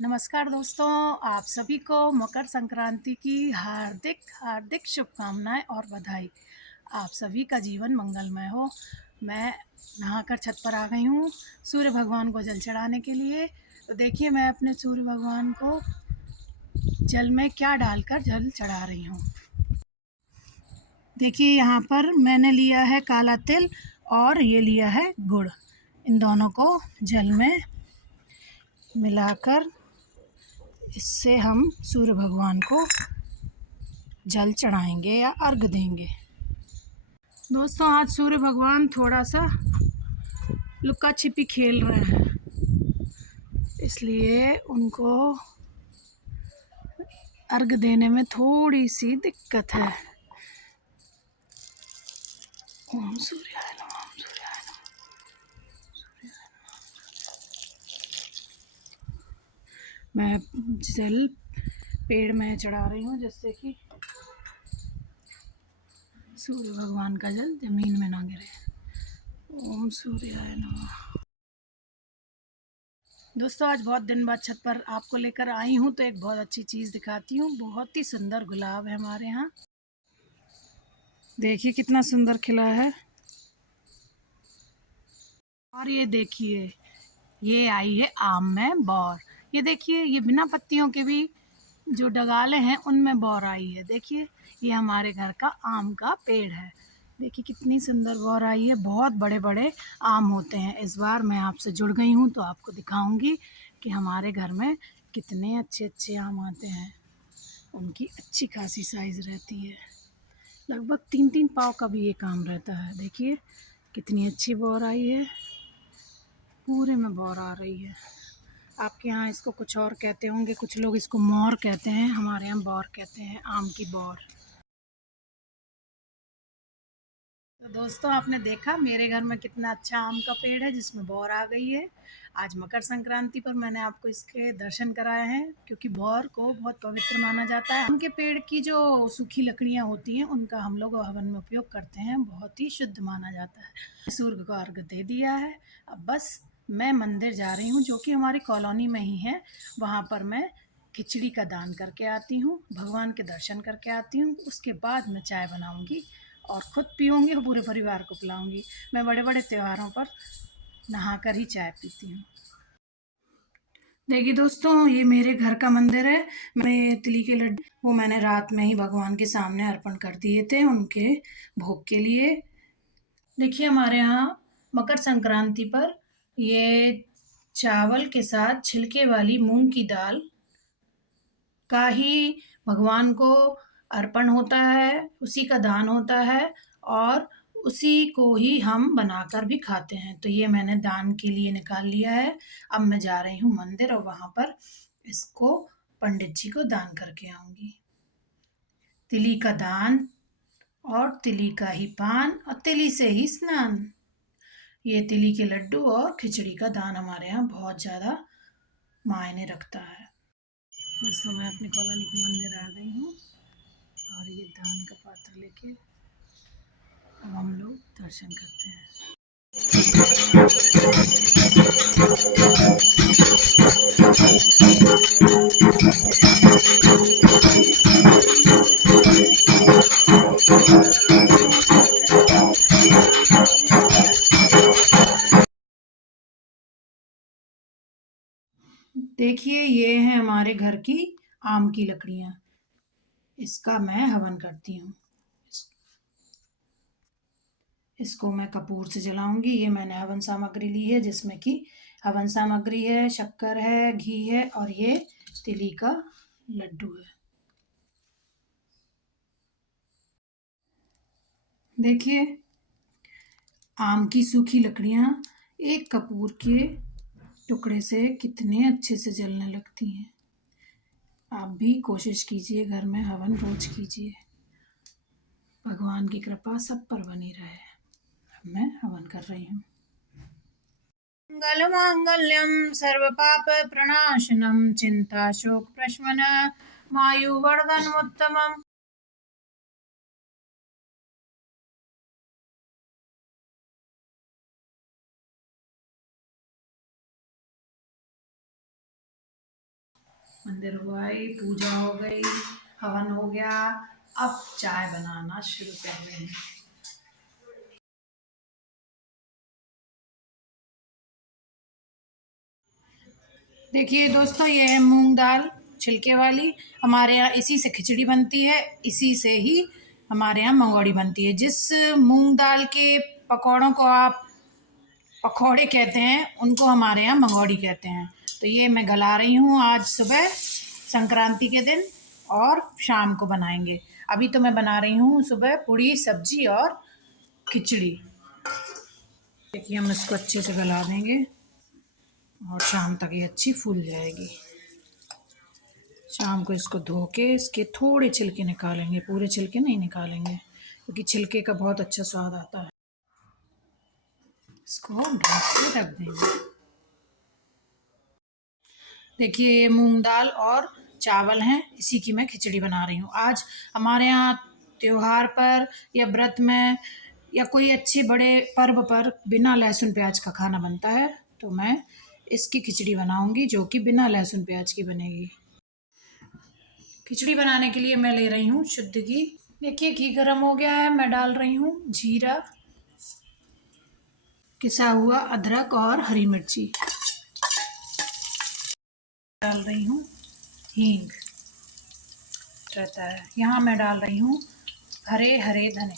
नमस्कार दोस्तों, आप सभी को मकर संक्रांति की हार्दिक हार्दिक शुभकामनाएँ और बधाई। आप सभी का जीवन मंगलमय हो। मैं नहाकर छत पर आ गई हूँ सूर्य भगवान को जल चढ़ाने के लिए। तो देखिए मैं अपने सूर्य भगवान को जल में क्या डालकर जल चढ़ा रही हूँ। देखिए यहाँ पर मैंने लिया है काला तिल और ये लिया है गुड़। इन दोनों को जल में मिलाकर इससे हम सूर्य भगवान को जल चढ़ाएंगे या अर्घ देंगे। दोस्तों आज सूर्य भगवान थोड़ा सा लुका छिपी खेल रहे हैं, इसलिए उनको अर्घ देने में थोड़ी सी दिक्कत है। ओम सूर्याय नमः, ओम सूर्याय नमः। मैं जल पेड़ में चढ़ा रही हूँ जिससे कि सूर्य भगवान का जल जमीन में ना गिरे। ओम सूर्याय नमः। दोस्तों आज बहुत दिन बाद छत पर आपको लेकर आई हूँ तो एक बहुत अच्छी चीज़ दिखाती हूँ। बहुत ही सुंदर गुलाब है हमारे यहाँ। देखिए कितना सुंदर खिला है। और ये देखिए ये आई है आम में बौर। ये देखिए ये बिना पत्तियों के भी जो डगाले हैं उनमें बौर आई है। देखिए ये हमारे घर का आम का पेड़ है। देखिए कितनी सुंदर बौर आई है। बहुत बड़े बड़े आम होते हैं। इस बार मैं आपसे जुड़ गई हूँ तो आपको दिखाऊंगी कि हमारे घर में कितने अच्छे अच्छे आम आते हैं। उनकी अच्छी खासी साइज़ रहती है। लगभग 3-3 पाव का भी ये काम रहता है। देखिए कितनी अच्छी बौर आई है। पूरे में बौर आ रही है। आपके यहाँ इसको कुछ और कहते होंगे, कुछ लोग इसको मोर कहते हैं, हमारे यहाँ बौर कहते हैं, आम की बौर। तो दोस्तों आपने देखा मेरे घर में कितना अच्छा आम का पेड़ है जिसमें बौर आ गई है। आज मकर संक्रांति पर मैंने आपको इसके दर्शन कराए हैं क्योंकि बौर को बहुत पवित्र माना जाता है। आम के पेड़ की जो सूखी लकड़ियाँ होती हैं उनका हम लोग हवन में उपयोग करते हैं। बहुत ही शुद्ध माना जाता है। सूर्य को अर्घ दे दिया है। अब बस मैं मंदिर जा रही हूँ जो कि हमारी कॉलोनी में ही है। वहाँ पर मैं खिचड़ी का दान करके आती हूँ, भगवान के दर्शन करके आती हूँ। उसके बाद मैं चाय बनाऊँगी और खुद पीऊँगी और पूरे परिवार को पिलाऊँगी। मैं बड़े बड़े त्योहारों पर नहाकर ही चाय पीती हूँ। देखिए दोस्तों ये मेरे घर का मंदिर है। मैं तिली के लड्डू वो मैंने रात में ही भगवान के सामने अर्पण कर दिए थे उनके भोग के लिए। देखिए हमारे यहाँ मकर संक्रांति पर ये चावल के साथ छिलके वाली मूंग की दाल का ही भगवान को अर्पण होता है, उसी का दान होता है और उसी को ही हम बनाकर भी खाते हैं। तो ये मैंने दान के लिए निकाल लिया है। अब मैं जा रही हूँ मंदिर और वहाँ पर इसको पंडित जी को दान करके आऊँगी। तिली का दान और तिली का ही पान और तिली से ही स्नान। ये तिली के लड्डू और खिचड़ी का दान हमारे यहाँ बहुत ज़्यादा मायने रखता है। दोस्तों मैं अपनी कॉलोनी के मंदिर आ गई हूँ और ये दान का पात्र लेके अब हम लोग दर्शन करते हैं। देखिए ये है हमारे घर की आम की लकड़ियाँ। इसका मैं हवन करती हूँ। इसको मैं कपूर से जलाऊंगी। ये मैंने हवन सामग्री ली है जिसमें कि हवन सामग्री है, शक्कर है, घी है और ये तिली का लड्डू है। देखिए आम की सूखी लकड़ियाँ एक कपूर के टुकड़े से कितने अच्छे से जलने लगती हैं। आप भी कोशिश कीजिए, घर में हवन रोज कीजिए। भगवान की कृपा सब पर बनी रहे। अब मैं हवन कर रही हूँ। मंगलमांगल्यं सर्वपापप्रणाशनं चिन्ताशोकप्रशमनमायुर्वर्धनमुत्तमम्। मंदिर हो आई, पूजा हो गई, हवन हो गया। अब चाय बनाना शुरू कर रहे हैं। देखिए दोस्तों, ये है मूंग दाल छिलके वाली। हमारे यहाँ इसी से खिचड़ी बनती है, इसी से ही हमारे यहाँ मंगौड़ी बनती है। जिस मूंग दाल के पकौड़ों को आप पकौड़े कहते हैं, उनको हमारे यहाँ मंगौड़ी कहते हैं। तो ये मैं गला रही हूँ आज सुबह संक्रांति के दिन, और शाम को बनाएंगे। अभी तो मैं बना रही हूँ सुबह पूड़ी सब्जी और खिचड़ी। देखिए हम इसको अच्छे से गला देंगे और शाम तक ये अच्छी फूल जाएगी। शाम को इसको धो के इसके थोड़े छिलके निकालेंगे, पूरे छिलके नहीं निकालेंगे, क्योंकि छिलके का बहुत अच्छा स्वाद आता है। इसको ढक के रख देंगे। देखिए ये मूंग दाल और चावल हैं, इसी की मैं खिचड़ी बना रही हूँ। आज हमारे यहाँ त्योहार पर या व्रत में या कोई अच्छे बड़े पर्व पर बिना लहसुन प्याज का खाना बनता है, तो मैं इसकी खिचड़ी बनाऊंगी जो कि बिना लहसुन प्याज की बनेगी। खिचड़ी बनाने के लिए मैं ले रही हूँ शुद्ध घी। देखिए घी गर्म हो गया है, मैं डाल रही हूँ जीरा, किसा हुआ अदरक और हरी मिर्ची, डाल रही हूँ हींग रहता है। यहाँ मैं डाल रही हूँ हरे हरे धने,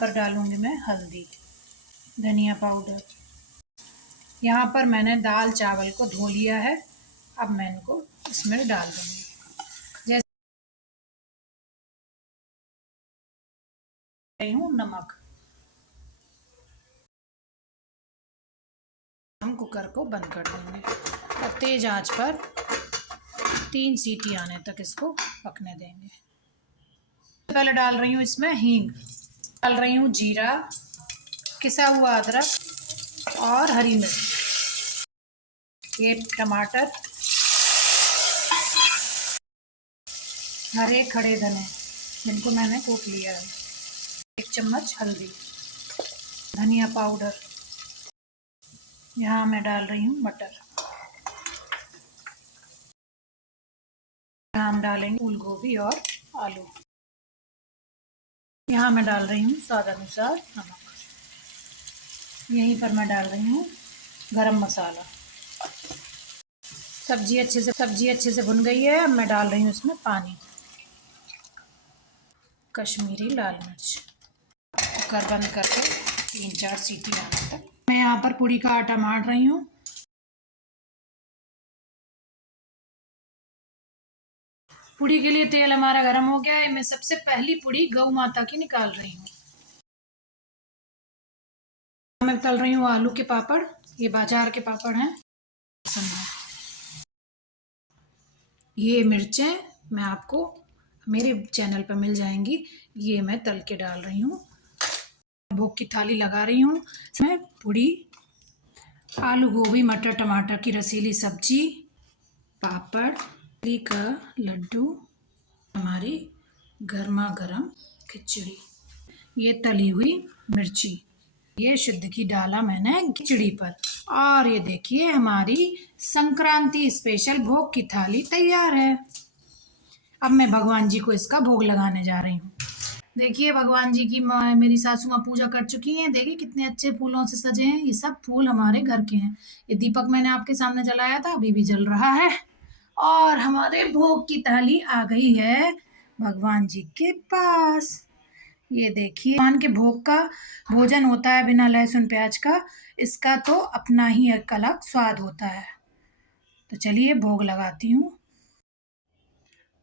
पर डालूंगी मैं हल्दी, धनिया पाउडर। यहाँ पर मैंने दाल चावल को धो लिया है, अब मैं इनको इसमें डाल दूंगी। जैसे रही हूँ नमक। हम कुकर को बंद कर देंगे और तेज आंच पर 3 सीटी आने तक इसको पकने देंगे। पहले डाल रही हूँ इसमें हींग, डाल रही हूँ जीरा, किसा हुआ अदरक और हरी मिर्च, ये टमाटर, हरे खड़े धने जिनको मैंने कूट लिया है, 1 चम्मच हल्दी, धनिया पाउडर। यहाँ मैं डाल रही हूँ मटर। यहाँ हम डालेंगे फूल गोभी और आलू। यहाँ मैं डाल रही हूँ स्वाद अनुसार नमक। यहीं पर मैं डाल रही हूँ गरम मसाला। सब्जी अच्छे से भुन गई है। अब मैं डाल रही हूँ इसमें पानी, कश्मीरी लाल मिर्च। कुकर बंद करके 3-4 सीटी आने तक। मैं यहाँ पर पूड़ी का आटा मार रही हूँ। पूड़ी के लिए तेल हमारा गर्म हो गया है। मैं सबसे पहली पूड़ी गौ माता की निकाल रही हूँ। मैं तल रही हूँ आलू के पापड़, ये बाजार के पापड़ हैं। ये मिर्चें मैं आपको मेरे चैनल पर मिल जाएंगी, ये मैं तल के डाल रही हूँ। भोग की थाली लगा रही हूँ। इसमें पूड़ी, आलू गोभी मटर टमाटर की रसीली सब्जी, पापड़, तिली का लड्डू, हमारी गर्मा गर्म खिचड़ी, ये तली हुई मिर्ची, ये शुद्ध घी डाला मैंने खिचड़ी पर, और ये देखिए हमारी संक्रांति स्पेशल भोग की थाली तैयार है। अब मैं भगवान जी को इसका भोग लगाने जा रही हूँ। देखिए भगवान जी की मेरी सासू माँ पूजा कर चुकी हैं। देखिए कितने अच्छे फूलों से सजे हैं। ये सब फूल हमारे घर के हैं। ये दीपक मैंने आपके सामने जलाया था, अभी भी जल रहा है। और हमारे भोग की थाली आ गई है भगवान जी के पास। ये देखिए भगवान के भोग का भोजन होता है बिना लहसुन प्याज का, इसका तो अपना ही एक अलग स्वाद होता है। तो चलिए भोग लगाती हूँ।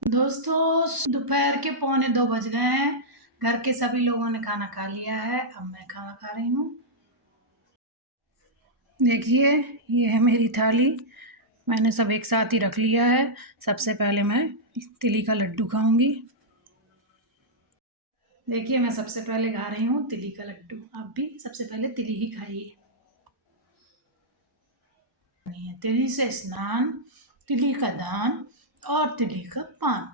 दोस्तों दोपहर के 1:45 बज गए हैं। घर के सभी लोगों ने खाना खा लिया है, अब मैं खाना खा रही हूँ। देखिए ये है मेरी थाली, मैंने सब एक साथ ही रख लिया है। सबसे पहले मैं तिली का लड्डू खाऊंगी। देखिए मैं सबसे पहले खा रही हूँ तिली का लड्डू। आप भी सबसे पहले तिली ही खाइए। तिली से स्नान, तिली का दान और तिली का पान।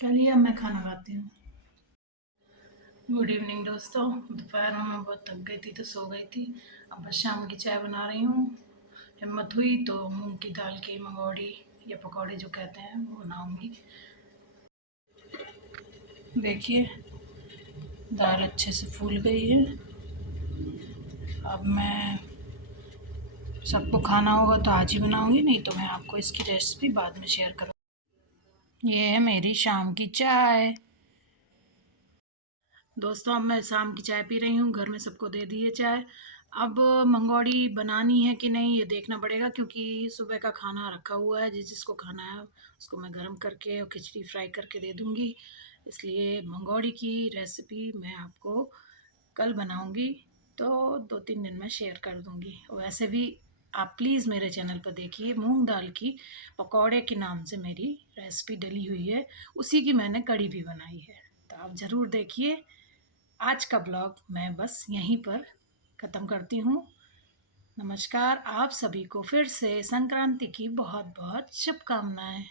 चलिए अब मैं खाना खाती हूँ। गुड इवनिंग दोस्तों। दोपहर में मैं बहुत थक गई थी तो सो गई थी। अब बस शाम की चाय बना रही हूँ। हिम्मत हुई तो मूंग की दाल की मंगौड़ी या पकौड़े जो कहते हैं वो बनाऊंगी। देखिए दाल अच्छे से फूल गई है। अब मैं सबको खाना होगा तो आज ही बनाऊंगी, नहीं तो मैं आपको इसकी रेसिपी बाद में शेयर करूँगी। ये है मेरी शाम की चाय। दोस्तों अब मैं शाम की चाय पी रही हूँ, घर में सबको दे दी है चाय। अब मंगौड़ी बनानी है कि नहीं ये देखना पड़ेगा, क्योंकि सुबह का खाना रखा हुआ है, जिस जिसको खाना है उसको मैं गर्म करके और खिचड़ी फ्राई करके दे दूँगी। इसलिए मंगौड़ी की रेसिपी मैं आपको कल बनाऊँगी, तो 2-3 दिन में शेयर कर दूँगी। वैसे भी आप प्लीज़ मेरे चैनल पर देखिए, मूँग दाल की पकौड़े के नाम से मेरी रेसिपी डली हुई है, उसी की मैंने कढ़ी भी बनाई है, तो आप ज़रूर देखिए। आज का ब्लॉग मैं बस यहीं पर ख़त्म करती हूँ। नमस्कार, आप सभी को फिर से संक्रांति की बहुत बहुत शुभकामनाएं।